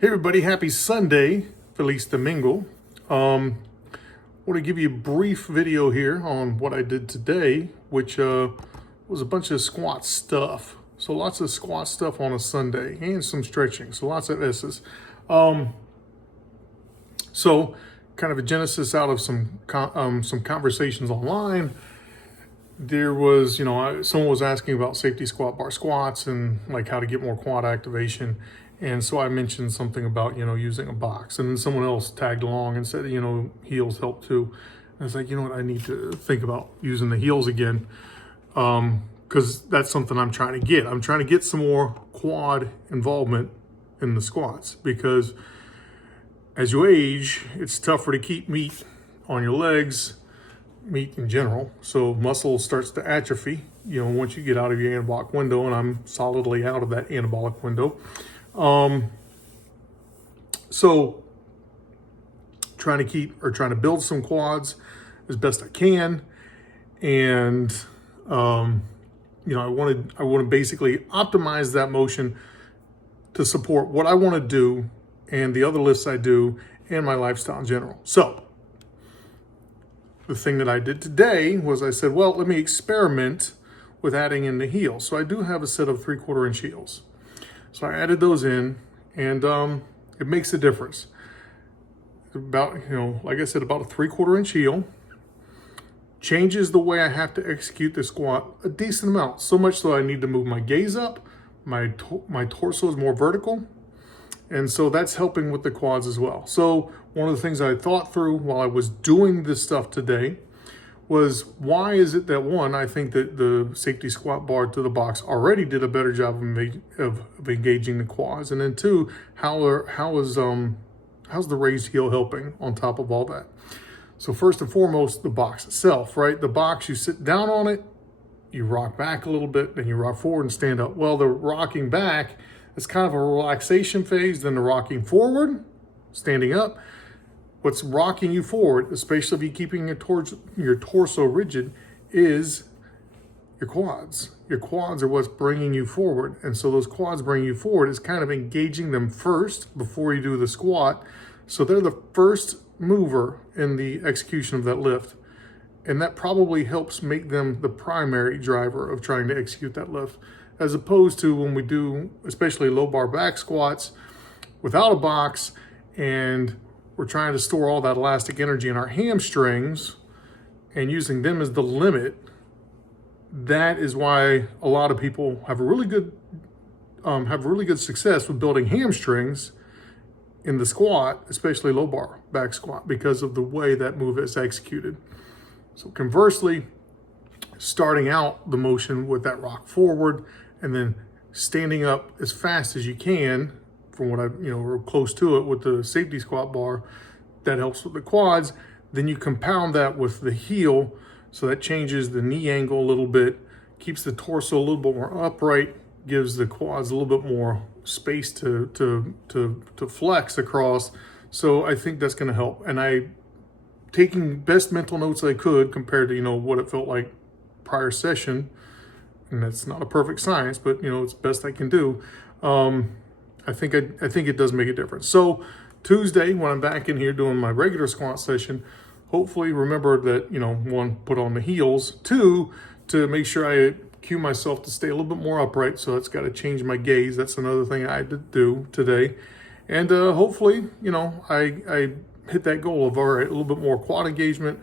Hey everybody, happy Sunday, Feliz Domingo. I want to give you a brief video here on what I did today, which was a bunch of squat stuff. So lots of squat stuff on a Sunday and some stretching, so lots of S's. So kind of a genesis out of some conversations online. There was, someone was asking about safety squat bar squats and like how to get more quad activation. And so I mentioned something about, using a box, and then someone else tagged along and said, heels help too. And I was like, I need to think about using the heels again. Cause that's something I'm trying to get. I'm trying to get some more quad involvement in the squats, because as you age, it's tougher to keep meat on your legs, meat in general. So muscle starts to atrophy, once you get out of your anabolic window, and I'm solidly out of that anabolic window. So trying to build some quads as best I can. And, I want to basically optimize that motion to support what I want to do and the other lifts I do and my lifestyle in general. So the thing that I did today was I said, well, let me experiment with adding in the heels. So I do have a set of 3/4 inch heels. So I added those in, and it makes a difference. About, like I said, about a 3/4 inch heel changes the way I have to execute the squat a decent amount. So much so I need to move my gaze up, my torso is more vertical, and so that's helping with the quads as well. So one of the things I thought through while I was doing this stuff today was, why is it that, one, I think that the safety squat bar to the box already did a better job of engaging the quads, and then two, how's the raised heel helping on top of all that? So first and foremost, the box itself, right? The box, you sit down on it, you rock back a little bit, then you rock forward and stand up. Well, the rocking back is kind of a relaxation phase, then the rocking forward, standing up. What's rocking you forward, especially if you're keeping your torso rigid, is your quads. Your quads are what's bringing you forward. And so those quads bringing you forward is kind of engaging them first before you do the squat. So they're the first mover in the execution of that lift. And that probably helps make them the primary driver of trying to execute that lift, as opposed to when we do, especially low bar back squats without a box, and we're trying to store all that elastic energy in our hamstrings and using them as the limit. That is why a lot of people have really good success with building hamstrings in the squat, especially low bar back squat, because of the way that move is executed. So conversely, starting out the motion with that rock forward and then standing up as fast as you can, from what we're close to it with the safety squat bar, that helps with the quads. Then you compound that with the heel, so that changes the knee angle a little bit, keeps the torso a little bit more upright, gives the quads a little bit more space to flex across. So I think that's going to help. And I taking best mental notes I could compared to what it felt like prior session, and that's not a perfect science, but it's best I can do. I think it does make a difference. So Tuesday, when I'm back in here doing my regular squat session, hopefully remember that, one, put on the heels, two, to make sure I cue myself to stay a little bit more upright. So that's got to change my gaze. That's another thing I had to do today. And hopefully, I hit that goal of, all right, a little bit more quad engagement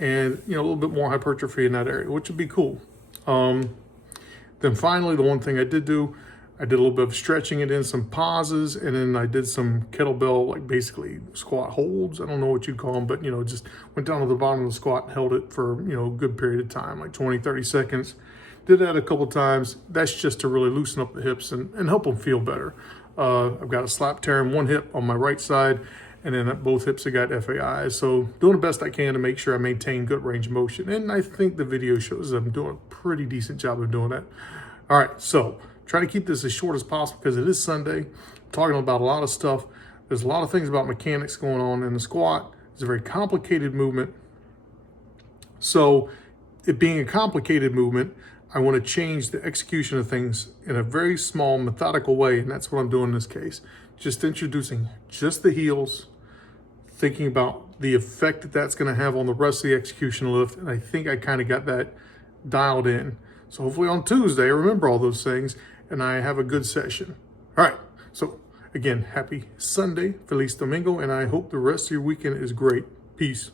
and, a little bit more hypertrophy in that area, which would be cool. Then finally, the one thing I did do, I did a little bit of stretching and then some pauses, and then I did some kettlebell, like basically squat holds. I don't know what you'd call them, but, just went down to the bottom of the squat and held it for, a good period of time, like 20, 30 seconds. Did that a couple times. That's just to really loosen up the hips and help them feel better. I've got a slap tear in one hip on my right side, and then both hips have got FAIs. So doing the best I can to make sure I maintain good range of motion. And I think the video shows that I'm doing a pretty decent job of doing that. All right, so try to keep this as short as possible because it is Sunday. I'm talking about a lot of stuff. There's a lot of things about mechanics going on in the squat. It's a very complicated movement. So it being a complicated movement, I want to change the execution of things in a very small, methodical way, and that's what I'm doing in this case. Just introducing just the heels, thinking about the effect that that's going to have on the rest of the execution lift, and I think I kind of got that dialed in. So hopefully on Tuesday, I remember all those things, and I have a good session. All right, so again, happy Sunday, Feliz Domingo, and I hope the rest of your weekend is great. Peace.